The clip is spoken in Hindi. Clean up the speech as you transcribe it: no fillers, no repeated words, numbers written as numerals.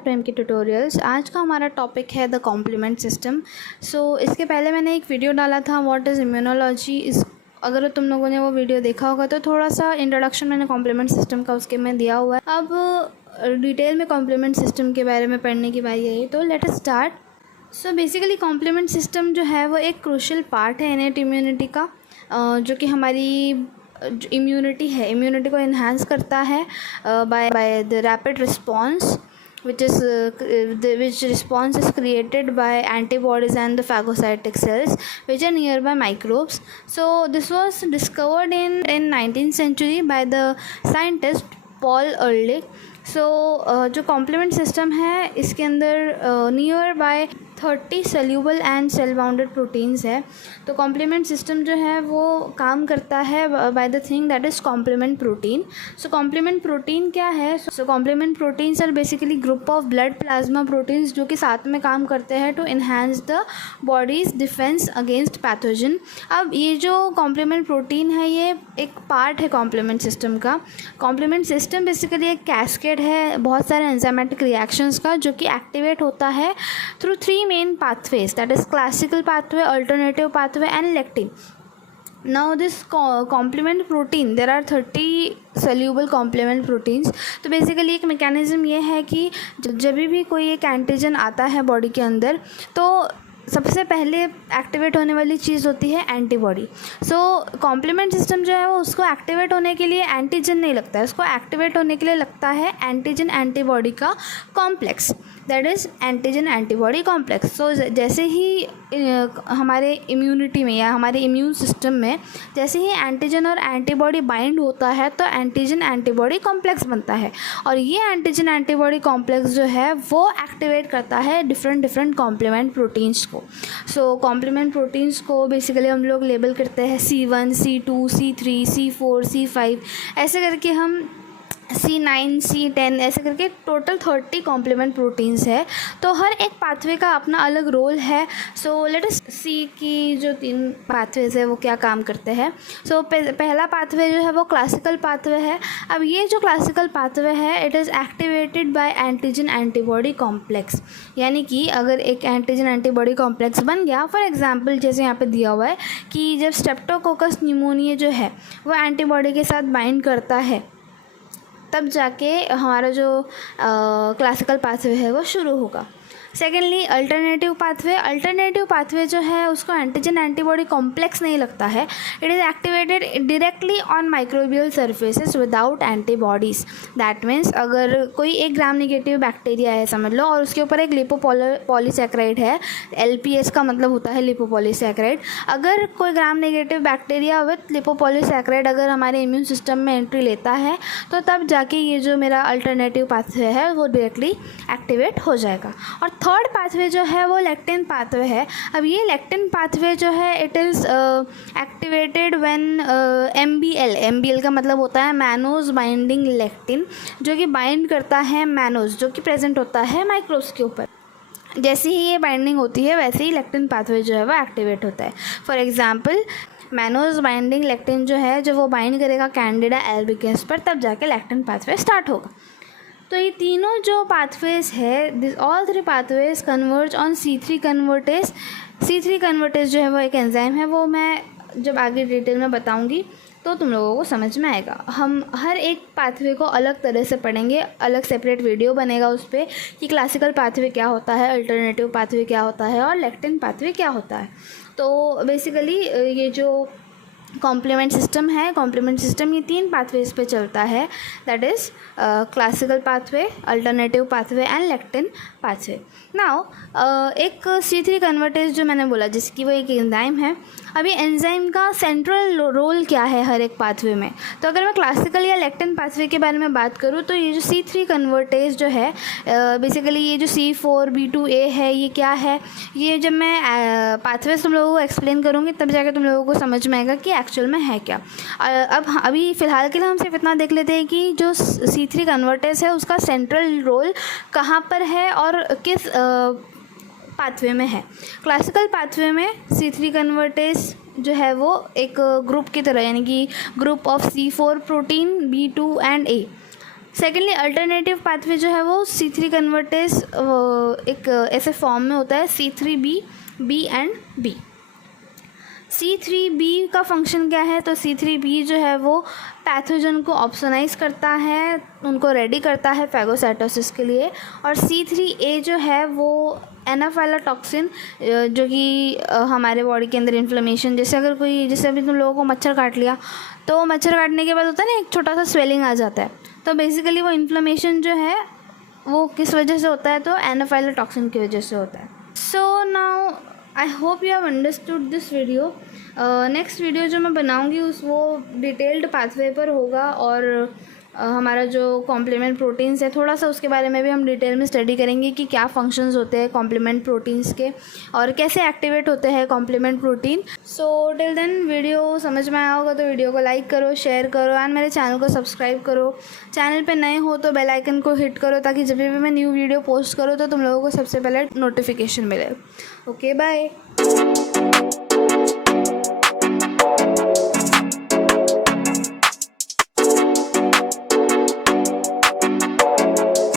प्रेम की ट्यूटोरियल्स। आज का हमारा टॉपिक है द कॉम्प्लीमेंट सिस्टम। इसके पहले मैंने एक वीडियो डाला था व्हाट इज़ इम्यूनोलॉजी। अगर तुम लोगों ने वो वीडियो देखा होगा तो थोड़ा सा इंट्रोडक्शन मैंने कॉम्प्लीमेंट सिस्टम का उसके में दिया हुआ है। अब डिटेल में कॉम्प्लीमेंट सिस्टम के बारे में पढ़ने की बारी आई, तो let us start. Basically complement system जो है वो एक क्रूशियल पार्ट है इनेट इम्यूनिटी का, जो कि हमारी इम्यूनिटी है, इम्यूनिटी को इन्हांस करता है by the rapid response which response is created by antibodies and the phagocytic cells which are nearby microbes. So this was discovered in 19th century by the scientist Paul Ehrlich. जो कॉम्प्लीमेंट सिस्टम है इसके अंदर near by 30 soluble and cell bounded proteins है। तो कॉम्प्लीमेंट सिस्टम जो है वो काम करता है by the thing that is complement protein. Complement protein क्या है? Complement proteins are basically group of blood plasma proteins जो कि साथ में काम करते हैं to enhance the body's defence against pathogen. अब ये जो कॉम्प्लीमेंट प्रोटीन है ये एक पार्ट है कॉम्प्लीमेंट सिस्टम का। कॉम्प्लीमेंट सिस्टम बेसिकली एक कैस्केड है बहुत सारे एंजाइमेटिक रिएक्शंस का, जो कि एक्टिवेट होता है through 3 main pathways, that is classical pathway, alternative pathway and lectin. Now this complement protein, there are 30 soluble complement proteins. तो बेसिकली एक मैकेनिज्म ये है कि जब भी कोई एक एंटीजन आता है बॉडी के अंदर तो सबसे पहले एक्टिवेट होने वाली चीज़ होती है एंटीबॉडी। कॉम्प्लीमेंट सिस्टम जो है वो उसको एक्टिवेट होने के लिए एंटीजन नहीं लगता है, उसको एक्टिवेट होने के लिए लगता है एंटीजन एंटीबॉडी का complex, that is antigen antibody complex. जैसे ही हमारे इम्यूनिटी में या हमारे इम्यून सिस्टम में जैसे ही एंटीजन और एंटीबॉडी बाइंड होता है तो एंटीजन एंटीबॉडी कॉम्प्लेक्स बनता है, और ये एंटीजन एंटीबॉडी कॉम्प्लेक्स जो है वो एक्टिवेट करता है डिफरेंट कॉम्प्लीमेंट प्रोटीन्स को। कॉम्प्लीमेंट प्रोटीन्स को बेसिकली हम लोग लेबल करते हैं C1, C2, C3, C4, C5 ऐसे करके, हम C9, C10 ऐसे करके टोटल 30 कॉम्प्लीमेंट प्रोटीन्स है। तो हर एक पाथवे का अपना अलग रोल है। लेट अस सी की जो 3 पाथवेज है वो क्या काम करते हैं। पहला पाथवे जो है वो क्लासिकल पाथवे है। अब ये जो क्लासिकल पाथवे है it is activated by antigen antibody complex, यानी कि अगर एक एंटीजन एंटीबॉडी कॉम्प्लेक्स बन गया, फॉर एग्जांपल जैसे यहाँ पे दिया हुआ है कि जब स्ट्रेप्टोकोकस न्यूमोनिया जो है वो एंटीबॉडी के साथ बाइंड करता है तब जाके हमारा जो क्लासिकल पाथवे है वो शुरू होगा। सेकेंडली अल्टरनेटिव पाथवे जो है उसको एंटीजन एंटीबॉडी कॉम्प्लेक्स नहीं लगता है, it is activated directly on microbial surfaces without antibodies. That means अगर कोई एक ग्राम नेगेटिव बैक्टीरिया है समझ लो, और उसके ऊपर एक लिपोपॉलीसैकेराइड है, LPS का मतलब होता है लिपोपॉलीसैकेराइड। अगर कोई ग्राम नेगेटिव बैक्टीरिया विथ लिपोपॉलीसैकेराइड अगर हमारे इम्यून सिस्टम में एंट्री लेता है तो तब जाके ये जो मेरा अल्टरनेटिव पाथवे है वो डायरेक्टली एक्टिवेट हो जाएगा। और थर्ड पाथवे जो है वो लेक्टिन पाथवे है। अब ये लेक्टिन पाथवे जो है it is activated when MBL का मतलब होता है मैनोज बाइंडिंग लेक्टिन, जो कि बाइंड करता है मैनोज जो कि प्रेजेंट होता है माइक्रोब्स के ऊपर। जैसे ही ये बाइंडिंग होती है वैसे ही लेक्टिन पाथवे जो है वो एक्टिवेट होता है। For example mannose binding lectin जो है जब वो बाइंड करेगा कैंडिडा एल्बिकेंस पर तब जाके लेक्टिन पाथवे स्टार्ट होगा। तो ये तीनों जो पाथवेज है, all 3 pathways converge on C3 convertase. C3 convertase जो है वो एक एंजाइम है, वो मैं जब आगे डिटेल में बताऊंगी तो तुम लोगों को समझ में आएगा। हम हर एक पाथवे को अलग तरह से पढ़ेंगे, अलग सेपरेट वीडियो बनेगा उस पर कि क्लासिकल पाथवे क्या होता है, अल्टरनेटिव पाथवे क्या होता है और लेक्टिन पाथवे क्या होता है। तो बेसिकली ये जो कॉम्प्लीमेंट सिस्टम है, कॉम्प्लीमेंट सिस्टम ये 3 पाथवेज पे चलता है, that is classical pathway, alternative pathway and lectin pathway. Now एक C3 कन्वर्टेज जो मैंने बोला जैसे कि वो एक एंजाइम है। अब ये एंजाइम का सेंट्रल रोल क्या है हर एक पाथवे में? तो अगर मैं क्लासिकल या लेक्टिन पाथवे के बारे में बात करूँ तो ये जो C3 कन्वर्टेज जो है बेसिकली ये जो C4B2A है ये क्या है, ये जब मैं पाथवेज तुम लोगों को एक्सप्लेन करूँगी तब जाकर तुम लोगों को समझ में आएगा कि एक्चुअल में है क्या। अभी फ़िलहाल के लिए हम सिर्फ इतना देख लेते हैं कि जो C3 कन्वर्टेज है उसका सेंट्रल रोल कहाँ पर है और किस पाथवे में है। क्लासिकल पाथवे में C3 कन्वर्टेज जो है वो एक ग्रुप की तरह, यानी कि group of C4 protein B2 and A। Secondly alternative pathway जो है वो C3 कन्वर्टेज एक ऐसे फॉर्म में होता है C3b B and B। C3b का फंक्शन क्या है? तो C3b जो है वो पैथोजन को ऑप्सोनाइज करता है, उनको रेडी करता है फैगोसाइटोसिस के लिए। और C3a जो है वो एनाफाइलोटॉक्सिन जो कि हमारे बॉडी के अंदर इन्फ्लेमेशन, जैसे अभी तुम लोगों को मच्छर काट लिया तो मच्छर काटने के बाद होता है ना एक छोटा सा स्वेलिंग आ जाता है, तो बेसिकली वो इन्फ्लेमेशन जो है वो किस वजह से होता है? तो एनाफाइलोटॉक्सिन की वजह से होता है। So now I hope you have understood this video. Next video जो मैं बनाऊंगी वो डिटेल्ड पाथवे पर होगा, और हमारा जो कॉम्प्लीमेंट प्रोटीन्स है थोड़ा सा उसके बारे में भी हम डिटेल में स्टडी करेंगे कि क्या फंक्शंस होते हैं कॉम्प्लीमेंट प्रोटीन्स के और कैसे एक्टिवेट होते हैं complement protein. So till then video समझ में आया होगा तो वीडियो को लाइक करो, शेयर करो एंड मेरे चैनल को सब्सक्राइब करो। चैनल पे नए हो तो बेल आइकन को हिट करो ताकि जब भी मैं न्यू वीडियो पोस्ट करूँ तो तुम लोगों को सबसे पहले नोटिफिकेशन मिले। Okay bye.